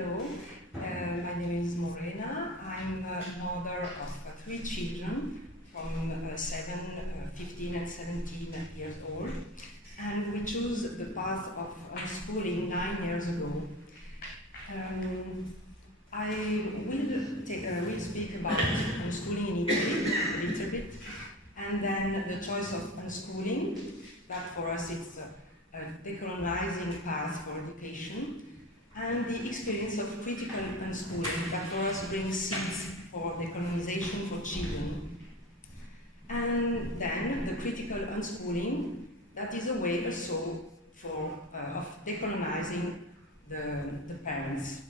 Hello, my name is Morena. I'm a mother of 3 children from 7, 15 and 17 years old, and we chose the path of unschooling 9 years ago. I will speak about unschooling in Italy a little bit, and then the choice of unschooling, that for us it's a decolonizing path for education, and the experience of critical unschooling that for us brings seeds for decolonization for children. And then the critical unschooling, that is a way also of decolonizing the parents.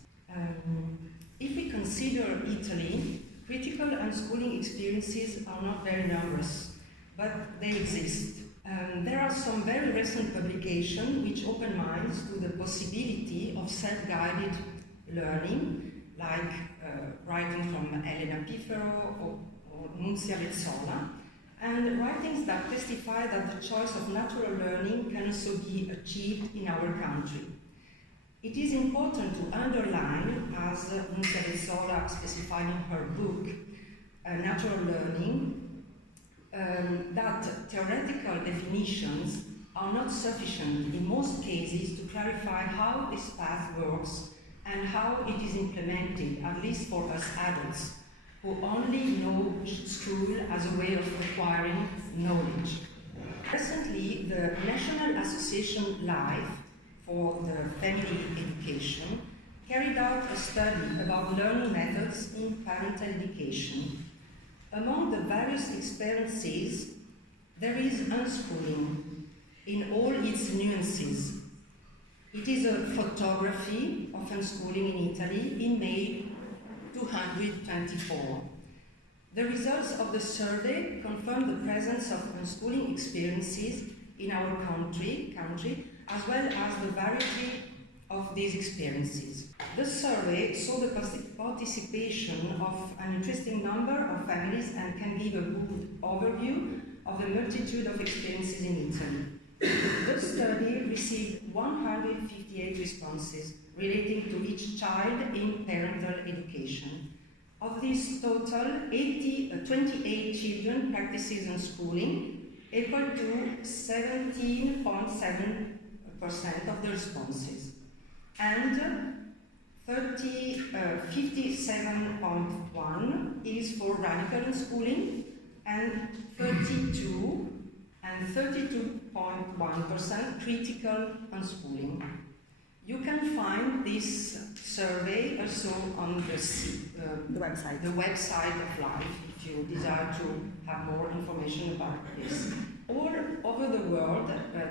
If we consider Italy, critical unschooling experiences are not very numerous, but they exist. There are some very recent publications which open minds to the possibility of self-guided learning, like writing from Elena Piffero or Nunzia Vezzola, and writings that testify that the choice of natural learning can also be achieved in our country. It is important to underline, as Nunzia Vezzola specified in her book, Natural Learning, that theoretical definitions are not sufficient in most cases to clarify how this path works and how it is implemented, at least for us adults, who only know school as a way of acquiring knowledge. Recently, the National Association LAIF for the Family Education carried out a study about learning methods in parental education. Among the various experiences, there is unschooling in all its nuances. It is a photography of unschooling in Italy in May 224. The results of the survey confirm the presence of unschooling experiences in our country, as well as the variety of these experiences. The survey saw the participation of an interesting number of families and can give a good overview of the multitude of experiences in Italy. The study received 158 responses relating to each child in parental education. Of this total, 28 children practices unschooling, equal to 17.7% of the responses. And 57.1 is for radical unschooling, and 32 and 32.1% critical unschooling. You can find this survey also on the website of LAIF if you desire to have more information about this. All over the world,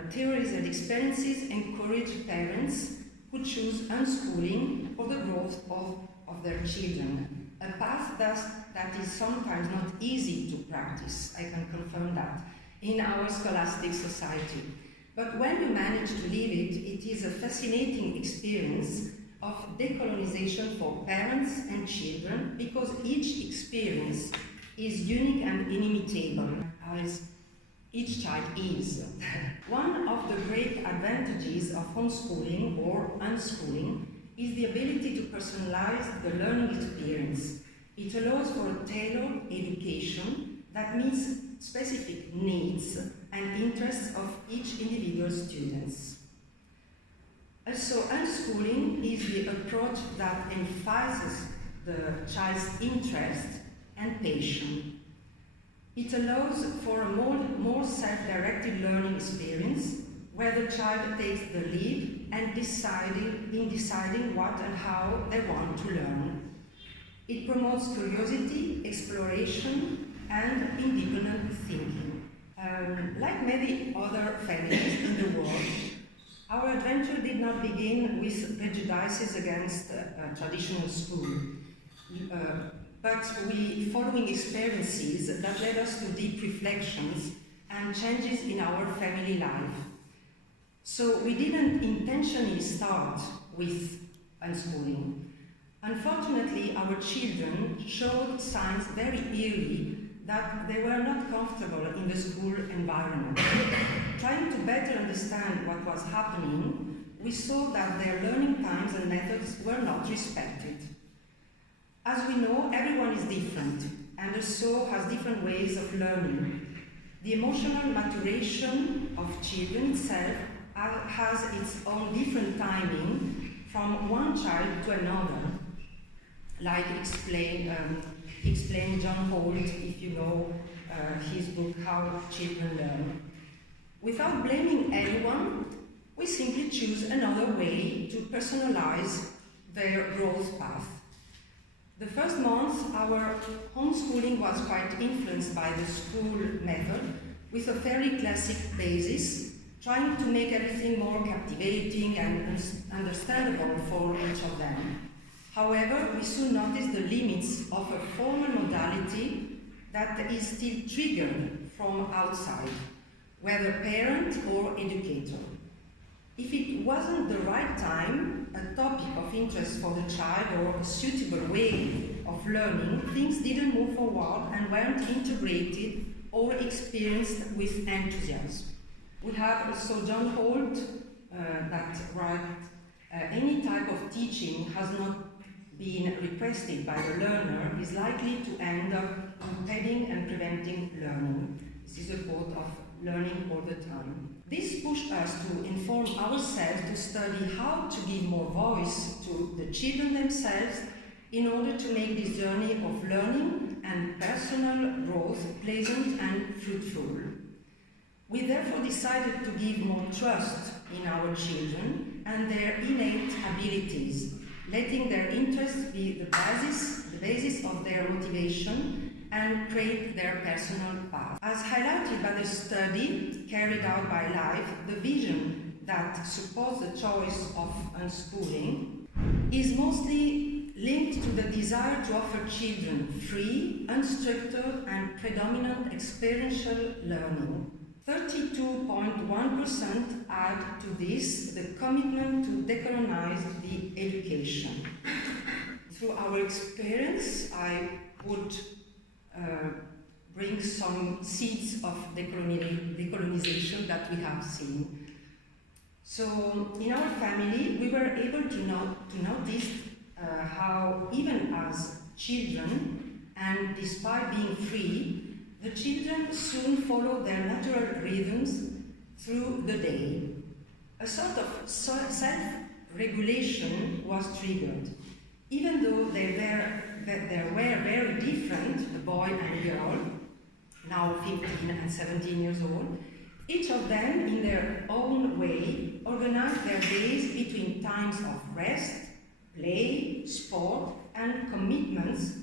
theories and experiences encourage parents who choose unschooling for the growth of their children, a path that is sometimes not easy to practice, I can confirm that, in our scholastic society. But when you manage to live it, it is a fascinating experience of decolonization for parents and children, because each experience is unique and inimitable, as each child is. One of the great advantages of homeschooling or unschooling is the ability to personalize the learning experience. It allows for a tailored education that meets specific needs and interests of each individual students. Also, unschooling is the approach that emphasizes the child's interest and passion. It allows for a more self-directed learning experience where the child takes the lead and deciding what and how they want to learn. It promotes curiosity, exploration, and independent thinking. Like many other families in the world, our adventure did not begin with prejudices against traditional school. But following experiences that led us to deep reflections and changes in our family life. So we didn't intentionally start with unschooling. Unfortunately, our children showed signs very early that they were not comfortable in the school environment. Trying to better understand what was happening, we saw that their learning times and methods were not respected. As we know, everyone is different, and also has different ways of learning. The emotional maturation of children itself has its own different timing from one child to another, like explained John Holt, if you know his book, How Children Learn. Without blaming anyone, we simply choose another way to personalize their growth path. The first month, our homeschooling was quite influenced by the school method, with a fairly classic basis, trying to make everything more captivating and understandable for each of them. However, we soon noticed the limits of a formal modality that is still triggered from outside, whether parent or educator. If it wasn't the right time, a topic of interest for the child, or a suitable way of learning, things didn't move forward and weren't integrated or experienced with enthusiasm. We have also John Holt that writes, any type of teaching has not been requested by the learner is likely to end up impeding and preventing learning. This is a quote of Learning All the Time. This pushed us to inform ourselves to study how to give more voice to the children themselves in order to make this journey of learning and personal growth pleasant and fruitful. We therefore decided to give more trust in our children and their innate abilities, letting their interests be the basis of their motivation and create their personal path. As highlighted by the study carried out by LAIF, the vision that supports the choice of unschooling is mostly linked to the desire to offer children free, unstructured, and predominant experiential learning. 32.1% add to this the commitment to decolonize the education. Through our experience, I would bring some seeds of decolonization that we have seen. So in our family, we were able to notice how even as children, and despite being free, the children soon follow their natural rhythms through the day. A sort of self-regulation was triggered. Even though they were very different, the boy and girl, now 15 and 17 years old, each of them, in their own way, organized their days between times of rest, play, sport, and commitments,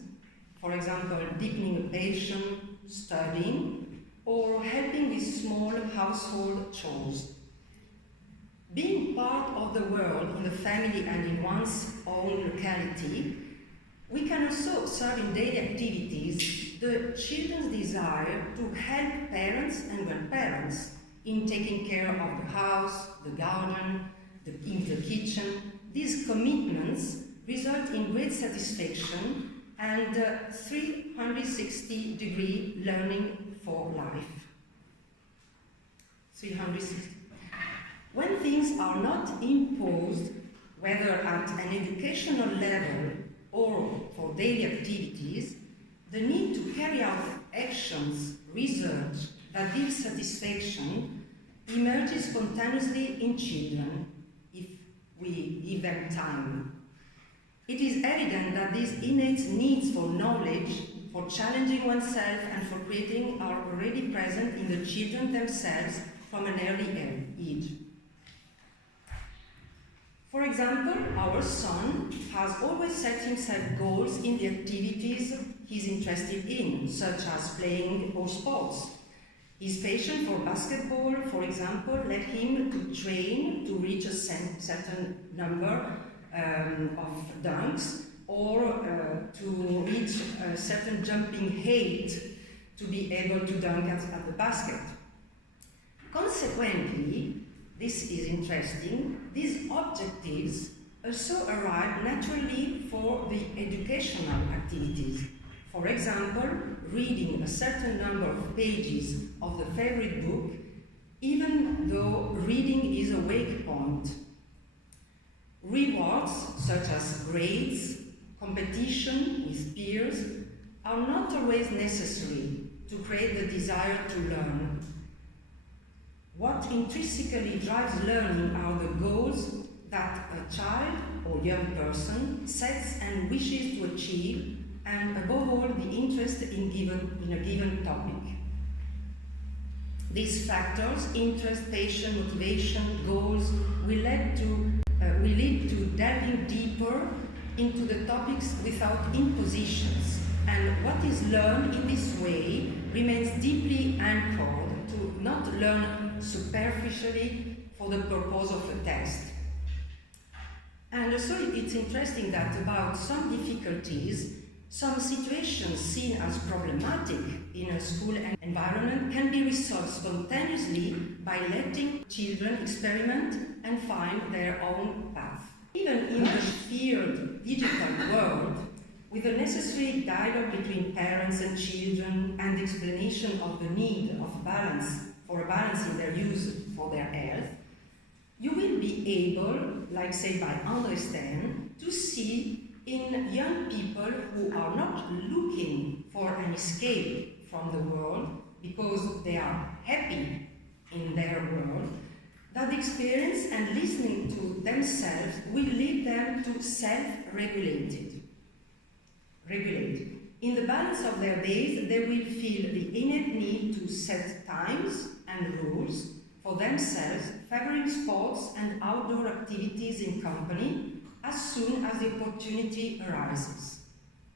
for example, deepening a passion, studying, or helping with small household chores. Being part of the world in the family and in one's own locality, we can also observe in daily activities the children's desire to help parents and grandparents in taking care of the house, the garden, in the kitchen. These commitments result in great satisfaction and 360-degree learning for life. 360. When things are not imposed, whether at an educational level or for daily activities, the need to carry out actions, research that give satisfaction emerges spontaneously in children if we give them time. It is evident that these innate needs for knowledge, for challenging oneself, and for creating are already present in the children themselves from an early age. For example, our son has always set himself goals in the activities he's interested in, such as playing or sports. His passion for basketball, for example, led him to train to reach a certain number of dunks, or to reach a certain jumping height to be able to dunk at the basket. Consequently, this is interesting, these objectives also arrive naturally for the educational activities. For example, reading a certain number of pages of the favorite book, even though reading is a wake point. Rewards, such as grades, competition with peers, are not always necessary to create the desire to learn. What intrinsically drives learning are the goals that a child or young person sets and wishes to achieve, and above all, the interest in a given topic. These factors, interest, passion, motivation, goals, will lead to delving deeper into the topics without impositions, and what is learned in this way remains deeply anchored to not learn superficially for the purpose of a test. And so it's interesting that about some difficulties, some situations seen as problematic in a school environment can be resolved spontaneously by letting children experiment and find their own path. Even in the shared digital world, with the necessary dialogue between parents and children and explanation of the need of balance in their use for their health, you will be able, like said by André Sten, to see in young people who are not looking for an escape from the world because they are happy in their world, that experience and listening to themselves will lead them to self-regulate. In the balance of their days, they will feel the innate need to set times and rules for themselves, favoring sports and outdoor activities in company as soon as the opportunity arises.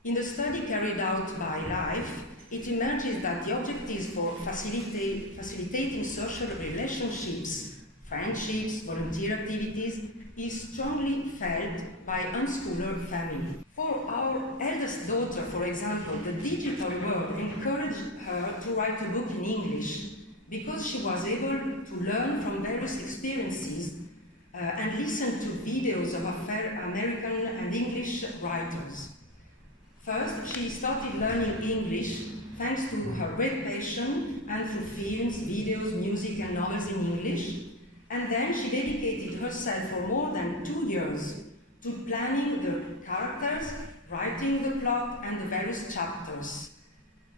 In the study carried out by LAIF, it emerges that the objectives for facilitating social relationships, friendships, volunteer activities is strongly felt by unschooler families. For our eldest daughter, for example, the digital world encouraged her to write a book in English because she was able to learn from various experiences and listen to videos of American and English writers. First, she started learning English thanks to her great passion and through films, videos, music and novels in English. And then she dedicated herself for more than 2 years to planning the characters, writing the plot and the various chapters.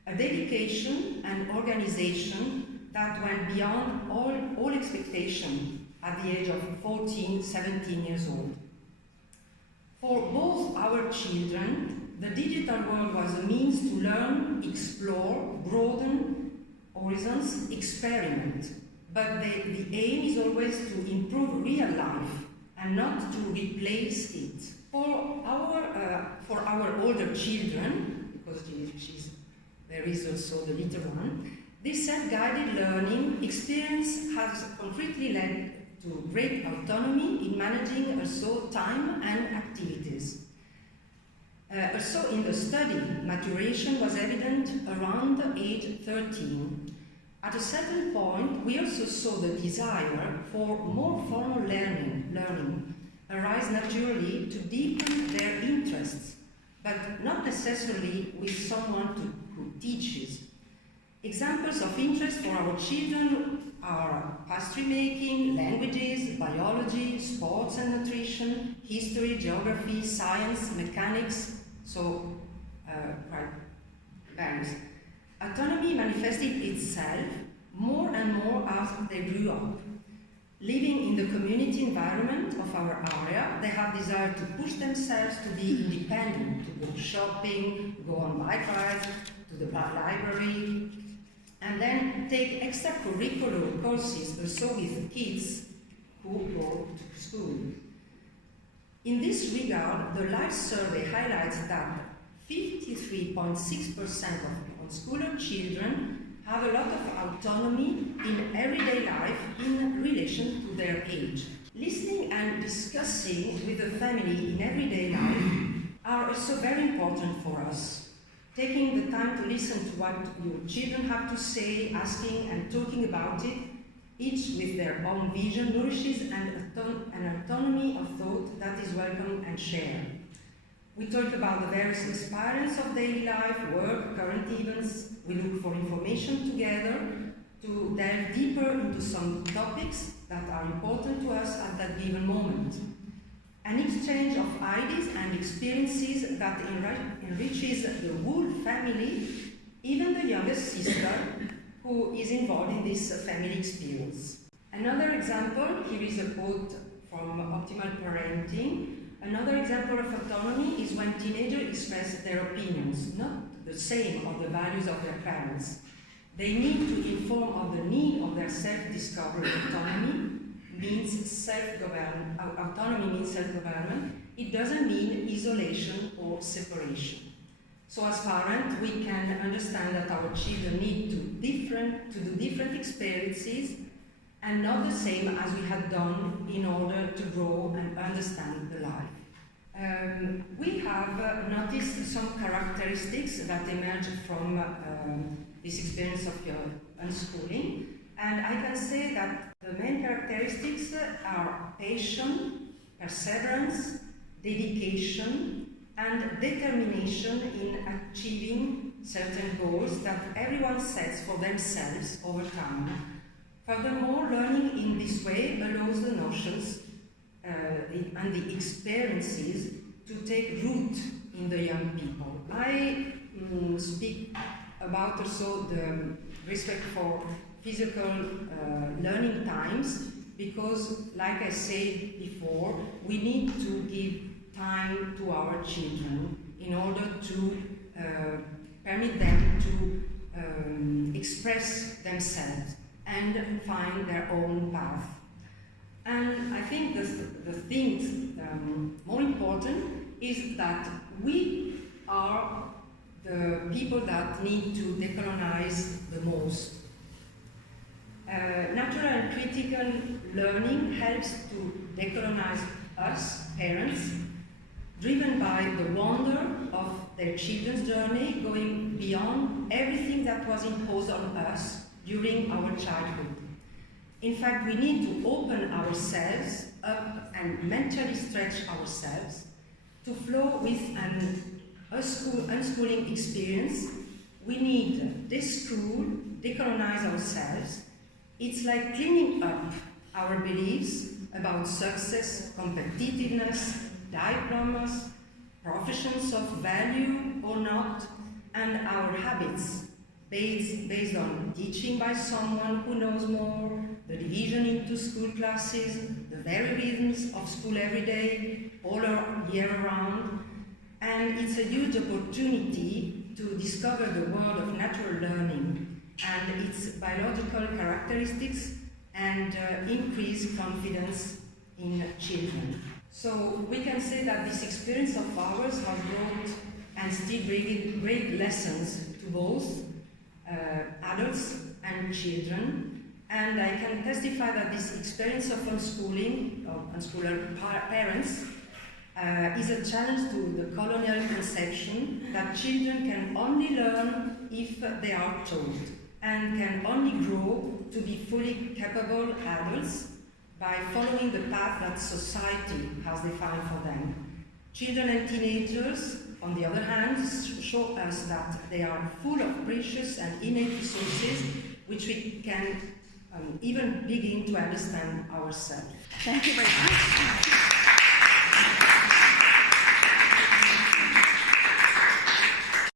A dedication and organization that went beyond all expectation at the age of 14, 17 years old. For both our children, the digital world was a means to learn, explore, broaden horizons, experiment. But the aim is always to improve real life and not to replace it. For our older children, because there is also the little one, this self-guided learning experience has concretely led to great autonomy in managing also time and activities. Also in the study, maturation was evident around age 13. At a certain point, we also saw the desire for more formal learning arise naturally to deepen their interests, but not necessarily with someone who teaches. Examples of interest for our children are pastry making, languages, biology, sports and nutrition, history, geography, science, mechanics, so various. Autonomy manifested itself more and more as they grew up. Living in the community environment of our area, they have desired to push themselves to be independent, to go shopping, go on bike rides, to the library, and then take extracurricular courses also with kids who go to school. In this regard, the LAIF survey highlights that 53.6% of unschooler children have a lot of autonomy in everyday life in relation to their age. Listening and discussing with the family in everyday life are also very important for us. Taking the time to listen to what your children have to say, asking and talking about it, each with their own vision, nourishes an autonomy of thought that is welcome and shared. We talk about the various experiences of daily life, work, current events. We look for information together to delve deeper into some topics that are important to us at that given moment. an exchange of ideas and experiences that enriches the whole family, even the youngest sister who is involved in this family experience. Another example, here is a quote from Optimal Parenting. Another example of autonomy is when teenagers express their opinions, not the same of the values of their parents. They need to inform of the need of their self-discovery. Autonomy means self-government. Autonomy means self-government. It doesn't mean isolation or separation. So as parents, we can understand that our children need to do different experiences and not the same as we had done in order to grow and understand the life. We have noticed some characteristics that emerge from this experience of your unschooling, and I can say that the main characteristics are patience, perseverance, dedication, and determination in achieving certain goals that everyone sets for themselves over time. Furthermore, learning in this way allows the notions and the experiences to take root in the young people. I speak about also the respect for physical learning times, because, like I said before, we need to give time to our children in order to permit them to express themselves and find their own path. And I think the thing more important is that we are the people that need to decolonize the most. Natural and critical learning helps to decolonize us, parents, driven by the wonder of their children's journey, going beyond everything that was imposed on us during our childhood. In fact, we need to open ourselves up and mentally stretch ourselves to flow with an unschooling experience. We need to deschool, decolonize ourselves. It's like cleaning up our beliefs about success, competitiveness, diplomas, professions of value or not, and our habits based on teaching by someone who knows more, the division into school classes, the very rhythms of school every day, all year round. And it's a huge opportunity to discover the world of natural learning and its biological characteristics and increase confidence in children. So we can say that this experience of ours has brought and still bringing great lessons to both adults and children. And I can testify that this experience of unschooling, of unschooler parents, is a challenge to the colonial conception that children can only learn if they are taught, and can only grow to be fully capable adults by following the path that society has defined for them. Children and teenagers, on the other hand, show us that they are full of precious and innate resources which we can even begin to understand ourselves. Thank you very much.